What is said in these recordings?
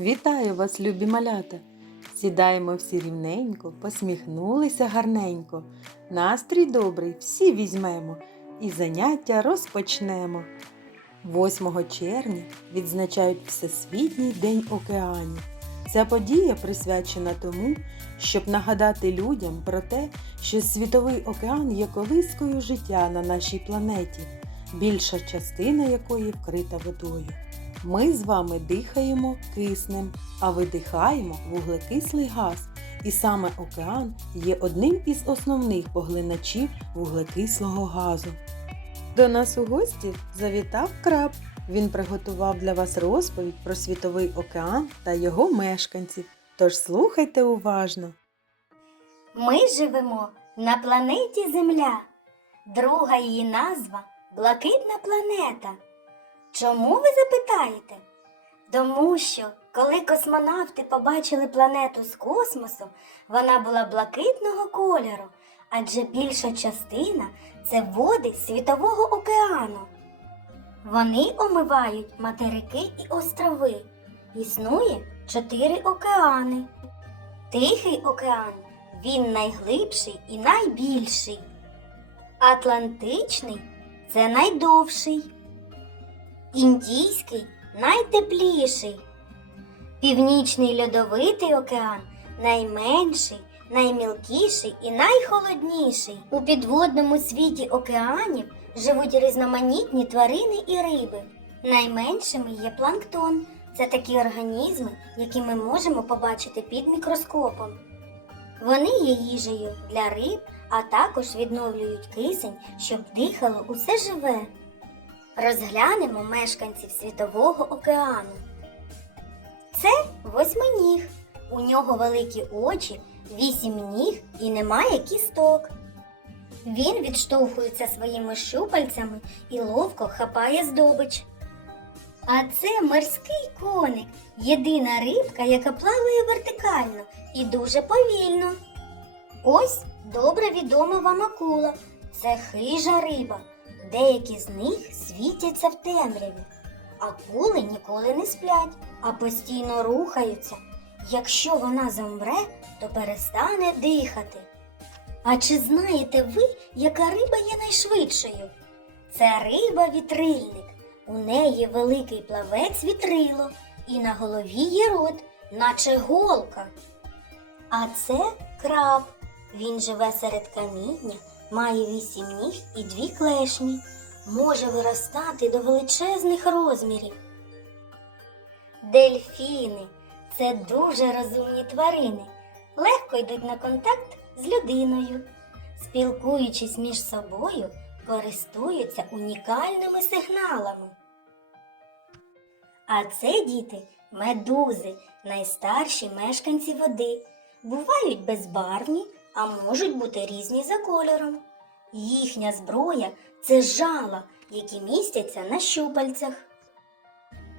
Вітаю вас, любі малята! Сідаємо всі рівненько, посміхнулися гарненько. Настрій добрий всі візьмемо і заняття розпочнемо. 8 червня відзначають Всесвітній день океанів. Ця подія присвячена тому, щоб нагадати людям про те, що світовий океан є колискою життя на нашій планеті, більша частина якої вкрита водою. Ми з вами дихаємо киснем, а видихаємо вуглекислий газ. І саме океан є одним із основних поглиначів вуглекислого газу. До нас у гості завітав краб. Він приготував для вас розповідь про світовий океан та його мешканців. Тож слухайте уважно. Ми живемо на планеті Земля. Друга її назва Блакитна планета. Чому ви запитаєте? Тому що, коли космонавти побачили планету з космосу, вона була блакитного кольору, адже більша частина це води Світового океану. Вони омивають материки і острови. Існує чотири океани. Тихий океан він найглибший і найбільший. Атлантичний це найдовший. Індійський найтепліший. Північний льодовитий океан найменший, наймілкіший і найхолодніший. У підводному світі океанів живуть різноманітні тварини і риби. Найменшими є планктон. Це такі організми, які ми можемо побачити під мікроскопом. Вони є їжею для риб, а також відновлюють кисень, щоб дихало усе живе. Розглянемо мешканців Світового океану. Це восьминіг. У нього великі очі, вісім ніг і немає кісток. Він відштовхується своїми щупальцями і ловко хапає здобич. А це морський коник, єдина рибка, яка плаває вертикально і дуже повільно. Ось добре відома вам акула. Це хижа риба. Деякі з них світяться в темряві. Акули ніколи не сплять, а постійно рухаються. Якщо вона замре, то перестане дихати. А чи знаєте ви, яка риба є найшвидшою? Це риба вітрильник. У неї великий плавець вітрило, і на голові є рот, наче голка. А це краб. Він живе серед каміння, має вісім ніг і дві клешні, може виростати до величезних розмірів. Дельфіни це дуже розумні тварини, легко йдуть на контакт з людиною. Спілкуючись між собою, користуються унікальними сигналами. А це діти медузи, найстарші мешканці води. Бувають безбарвні, а можуть бути різні за кольором. Їхня зброя це жала, які містяться на щупальцях.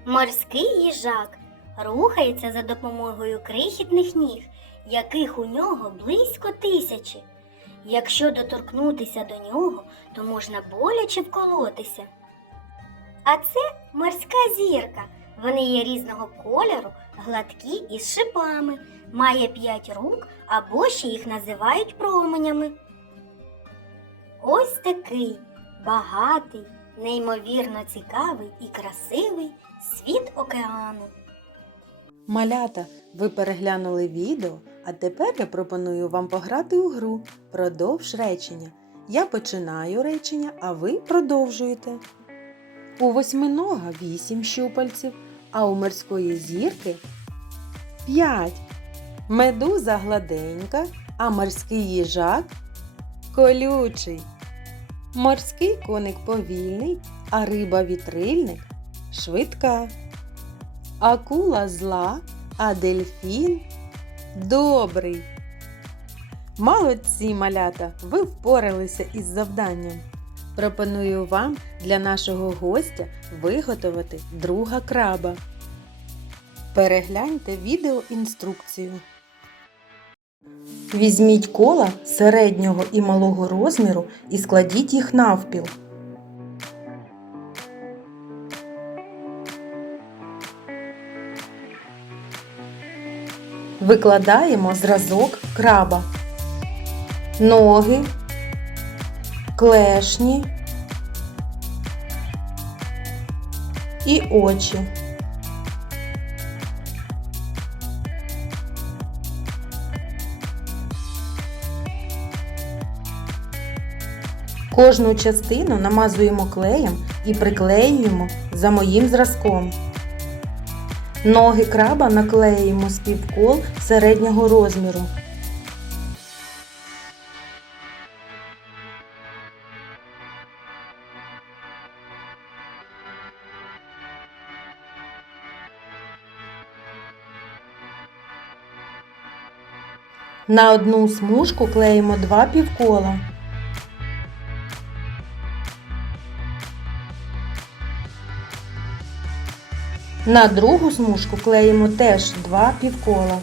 Морський їжак рухається за допомогою крихітних ніг, яких у нього близько тисячі. Якщо доторкнутися до нього, то можна боляче вколотися. А це морська зірка. Вони є різного кольору, гладкі і з шипами, має п'ять рук або ще їх називають променями. Ось такий багатий, неймовірно цікавий і красивий світ океану. Малята, ви переглянули відео, а тепер я пропоную вам пограти у гру Продовж речення. Я починаю речення, а ви продовжуєте. У восьминога вісім щупальців, а у морської зірки п'ять. Медуза гладенька, а морський їжак колючий. Морський коник повільний, а риба вітрильник швидка. Акула зла, а дельфін добрий. Молодці, малята, ви впоралися із завданням. Пропоную вам для нашого гостя виготовити друга краба. Перегляньте відеоінструкцію. Візьміть кола середнього і малого розміру і складіть їх навпіл. Викладаємо зразок краба, ноги, клешні і очі. Кожну частину намазуємо клеєм і приклеюємо за моїм зразком. Ноги краба наклеюємо з півкол середнього розміру. На одну смужку клеїмо два півкола. На другу смужку клеїмо теж два півкола.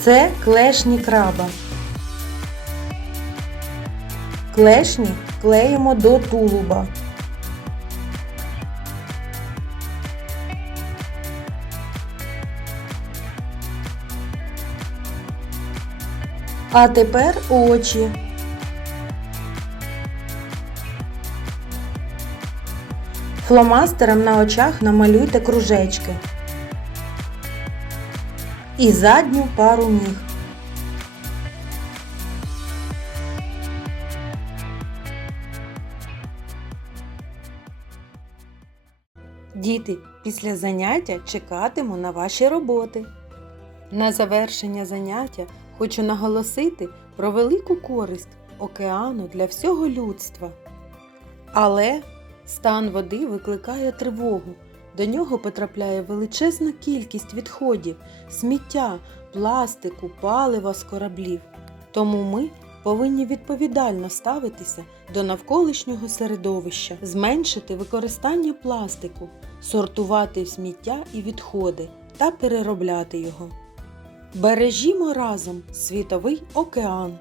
Це клешні краба. Клешні клеїмо до тулуба. А тепер очі. Фломастером на очах намалюйте кружечки. І задню пару ніг. Діти, після заняття чекатиму на ваші роботи. На завершення заняття хочу наголосити про велику користь океану для всього людства. Але стан води викликає тривогу. До нього потрапляє величезна кількість відходів, сміття, пластику, палива з кораблів. Тому ми повинні відповідально ставитися до навколишнього середовища, зменшити використання пластику, сортувати сміття і відходи та переробляти його. Бережімо разом світовий океан.